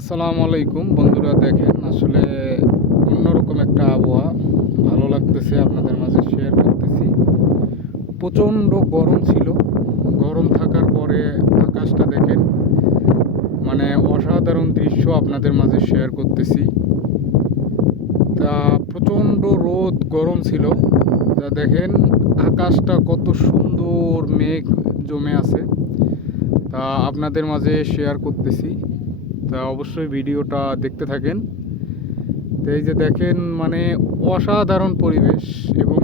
আসসালামু আলাইকুম বন্ধুরা, দেখেন আসলে অন্যরকম একটা আবহাওয়া ভালো লাগতেছে, আপনাদের মাঝে শেয়ার করতেছি। প্রচণ্ড গরম ছিল, গরম থাকার পরে আকাশটা দেখেন, মানে অসাধারণ দৃশ্য আপনাদের মাঝে শেয়ার করতেছি। তা প্রচণ্ড রোদ গরম ছিল, তা দেখেন আকাশটা কত সুন্দর মেঘ জমে আছে, তা আপনাদের মাঝে শেয়ার করতেছি। তা অবশ্যই ভিডিওটা দেখতে থাকেন। তো এই যে দেখেন, মানে অসাধারণ পরিবেশ এবং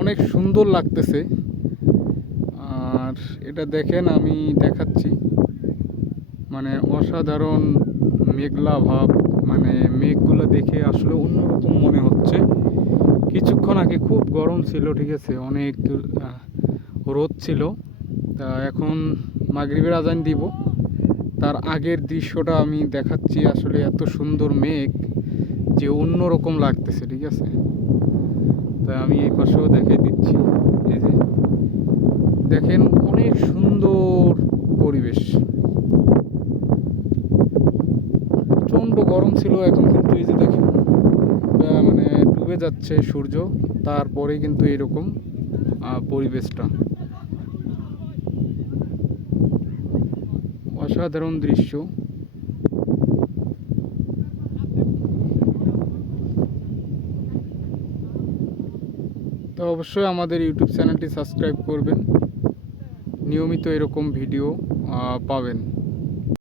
অনেক সুন্দর লাগতেছে। আর এটা দেখেন, আমি দেখাচ্ছি, মানে অসাধারণ মেঘলা ভাব, মানে মেঘগুলো দেখে আসলে অন্যরকম মনে হচ্ছে। কিছুক্ষণ আগে খুব গরম ছিল, ঠিক আছে, অনেক রোদ ছিল। তা এখন মাগরিবের আজান দিব, তার আগের দৃশ্যটা আমি দেখাচ্ছি। আসলে এত সুন্দর মেঘ যে অন্যরকম লাগতেছে, ঠিক আছে। তাই আমি এই পাশেও দেখিয়ে দিচ্ছি। এই যে দেখেন, অনেক সুন্দর পরিবেশ। প্রচণ্ড গরম ছিল, এখন কিন্তু এই যে দেখেন মানে ডুবে যাচ্ছে সূর্য, তারপরে কিন্তু এরকম পরিবেশটা অসাধারণ দৃশ্য। তো অবশ্যই আমাদের ইউটিউব চ্যানেলটি সাবস্ক্রাইব করবেন, নিয়মিত এরকম ভিডিও পাবেন।